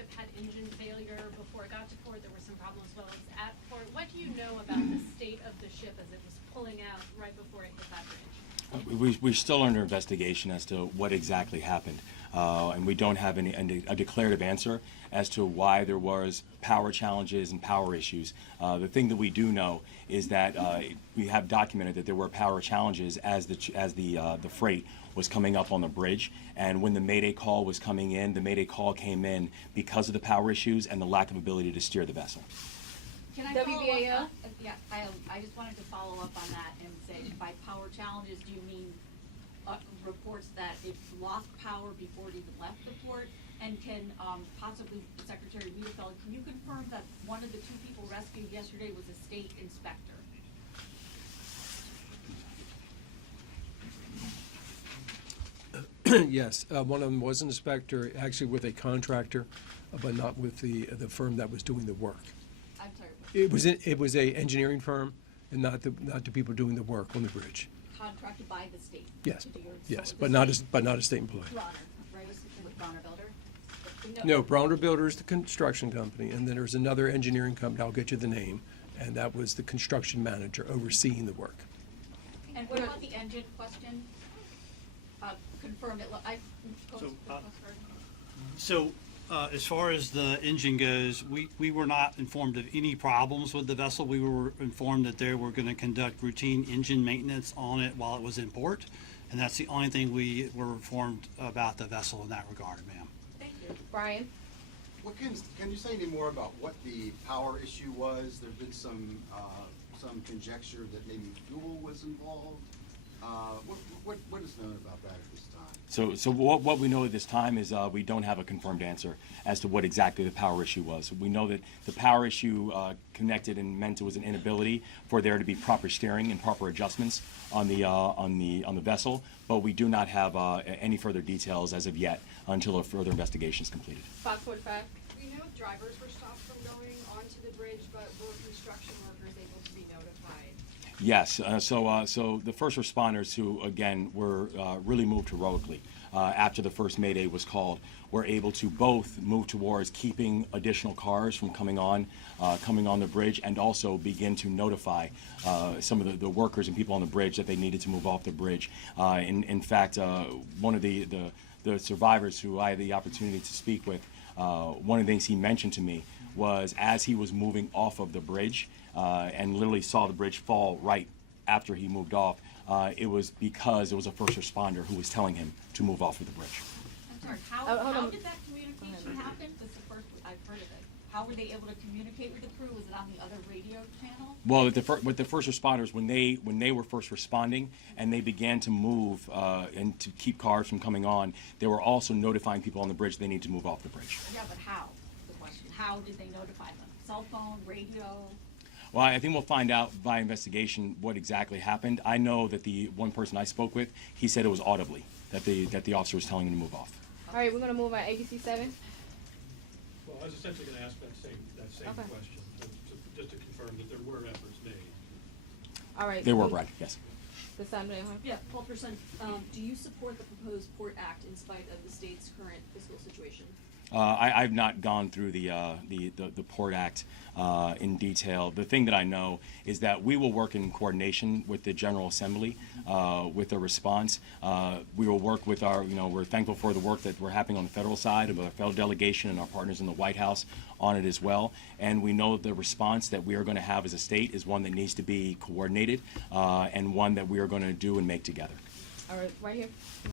ship had engine failure before it got to port. There were some problems while it was at port. What do you know about the state of the ship as it was pulling out right before it hit that bridge? We're still under investigation as to what exactly happened, and we don't have a declarative answer as to why there was power challenges and power issues. The thing that we do know is that we have documented that there were power challenges as the freight was coming up on the bridge, and when the Mayday call was coming in, the Mayday call came in because of the power issues and the lack of ability to steer the vessel. Can I follow up? Yeah, I just wanted to follow up on that and say, by power challenges, do you mean reports that it lost power before it even left the port? And can possibly Secretary Wiedefeld, can you confirm that one of the two people rescued yesterday was a state inspector? Yes, one of them was an inspector, actually with a contractor, but not with the firm that was doing the work. I'm sorry. It was a engineering firm, and not the people doing the work on the bridge. Contracted by the state. Yes, to do your- yes, so but the not state- a state employee. Bronner, right? With Bronner Builder? No, Bronner Builder is the construction company, and then there's another engineering company. I'll get you the name, and that was the construction manager overseeing the work. And what about the engine question? Confirm it. So, as far as the engine goes, we were not informed of any problems with the vessel. We were informed that they were going to conduct routine engine maintenance on it while it was in port, and that's the only thing we were informed about the vessel in that regard, ma'am. Thank you. Brian? Can you say any more about what the power issue was? There's been some conjecture that maybe fuel was involved. What is known about that at this time? So what we know at this time is we don't have a confirmed answer as to what exactly the power issue was. We know that the power issue connected and meant it was an inability for there to be proper steering and proper adjustments on the vessel, but we do not have any further details as of yet until a further investigation is completed. 5:45. We know drivers were stopped from going onto the bridge, but were construction workers able to be notified? Yes, so the first responders who, again, were really moved heroically after the first Mayday was called, were able to both move towards keeping additional cars from coming on the bridge, and also begin to notify some of the workers and people on the bridge that they needed to move off the bridge. In fact, one of the survivors who I had the opportunity to speak with, one of the things he mentioned to me was as he was moving off of the bridge, and literally saw the bridge fall right after he moved off, it was because it was a first responder who was telling him to move off of the bridge. I'm sorry, how hold on. did that communication happen? That's the first I've heard of it. How were they able to communicate with the crew? Was it on the other radio channel? Well, with the first responders, when they were first responding and they began to move and to keep cars from coming on, they were also notifying people on the bridge they need to move off the bridge. Yeah, but how? The question. How did they notify them? Cell phone, radio? Well, I think we'll find out by investigation what exactly happened. I know that the one person I spoke with, he said it was audibly that the officer was telling him to move off. All right, we're going to move on ABC 7. Well, I was essentially going to ask that same Okay. question, just to confirm that there were efforts made. All right. They were, Brad, yes. The Sunday, huh? Yeah, Paul Person, do you support the proposed Port Act in spite of the state's current fiscal situation? I've not gone through the Port Act in detail. The thing that I know is that we will work in coordination with the General Assembly with the response. We will work with we're thankful for the work that we're happening on the federal side of our federal delegation and our partners in the White House on it as well. And we know the response that we are going to have as a state is one that needs to be coordinated and one that we are going to do and make together. All right, right here.